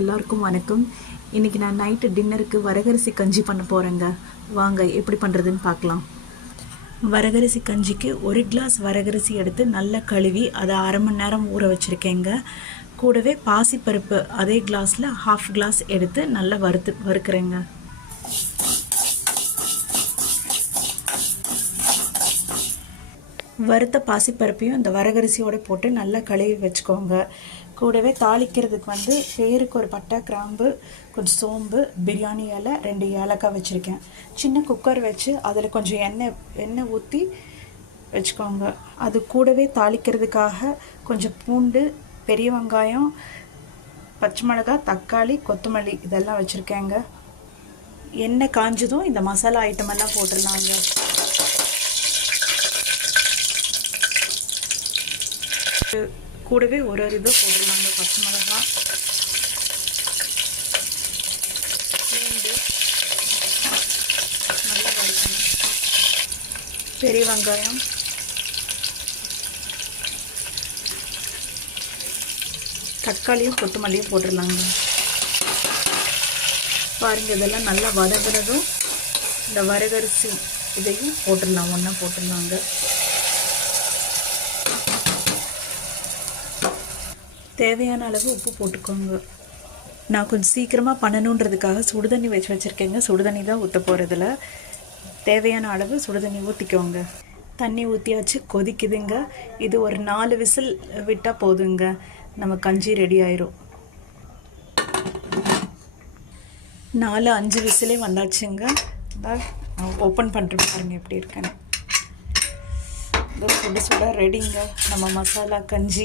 எல்லாருக்கும் வணக்கம். இன்னைக்கு நான் நைட்டு டின்னருக்கு வரகரிசி கஞ்சி பண்ண போகிறேங்க வாங்க எப்படி பண்ணுறதுன்னு பார்க்கலாம். வரகரிசி கஞ்சிக்கு ஒரு கிளாஸ் வரகரிசி எடுத்து நல்லா கழுவி அதை அரை மணி நேரம் ஊற வச்சுருக்கேங்க. கூடவே பாசிப்பருப்பு அதே கிளாஸில் ஹாஃப் கிளாஸ் எடுத்து நல்லா வறுத்து வறுக்கிறேங்க. வறுத்த பாசிப்பருப்பையும் இந்த வரகரிசியோட போட்டு நல்லா கழுவி வச்சுக்கோங்க. கூடவே தாளிக்கிறதுக்கு வந்து பேருக்கு ஒரு பட்டை கிராம்பு கொஞ்சம் சோம்பு பிரியாணி இலை ரெண்டு ஏலக்காய் வச்சுருக்கேன். சின்ன குக்கர் வச்சு அதில் கொஞ்சம் எண்ணெய் எண்ணெய் ஊற்றி வச்சுக்கோங்க. அது கூடவே தாளிக்கிறதுக்காக கொஞ்சம் பூண்டு பெரிய வெங்காயம் பச்சை மிளகாய் தக்காளி கொத்தமல்லி இதெல்லாம் வச்சுருக்கேங்க. எண்ணெய் காஞ்சதும் இந்த மசாலா ஐட்டம் எல்லாம் போட்டுடலாங்க. கூடவே ஒரு ஒரு இதை போட்டுருவாங்க பச்சை மிளகாய் பூண்டு. நல்லா வறுக்கணும் பெரிய வெங்காயம். தக்காளியும் கொத்தமல்லியும் போட்டுடலாங்க பாருங்க இதெல்லாம் நல்லா வதங்குறதும் இந்த வரகரிசி இதையும் போட்டுடலாம் ஒன்றா போட்டுடலாங்க தேவையான அளவு உப்பு போட்டுக்கோங்க. நான் கொஞ்சம் சீக்கிரமாக பண்ணணுன்றதுக்காக சுடுதண்ணி வச்சு வச்சுருக்கேங்க. சுடுதண்ணி தான் ஊற்ற போகிறதுல தேவையான அளவு சுடுதண்ணி ஊற்றிக்கோங்க தண்ணி ஊற்றியாச்சு கொதிக்குதுங்க. இது ஒரு நாலு விசில் விட்டால் போதுங்க. நம்ம கஞ்சி ரெடி ஆயிரும். நாலு அஞ்சு விசிலே வந்தாச்சுங்க. ஓப்பன் பண்ணுற பாருங்க எப்படி இருக்கேன்னு. சுட சுட ரெடிங்க நம்ம மசாலா கஞ்சி.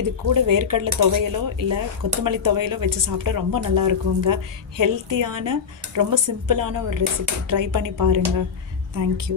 இது கூட வேர்க்கடலை துவையலோ இல்லை கொத்தமல்லி துவையலோ வச்சு சாப்பிட்டா ரொம்ப நல்லா இருக்குங்க. ஹெல்த்தியான ரொம்ப சிம்பிளான ஒரு ரெசிபி ட்ரை பண்ணி பாருங்கள் தேங்க்யூ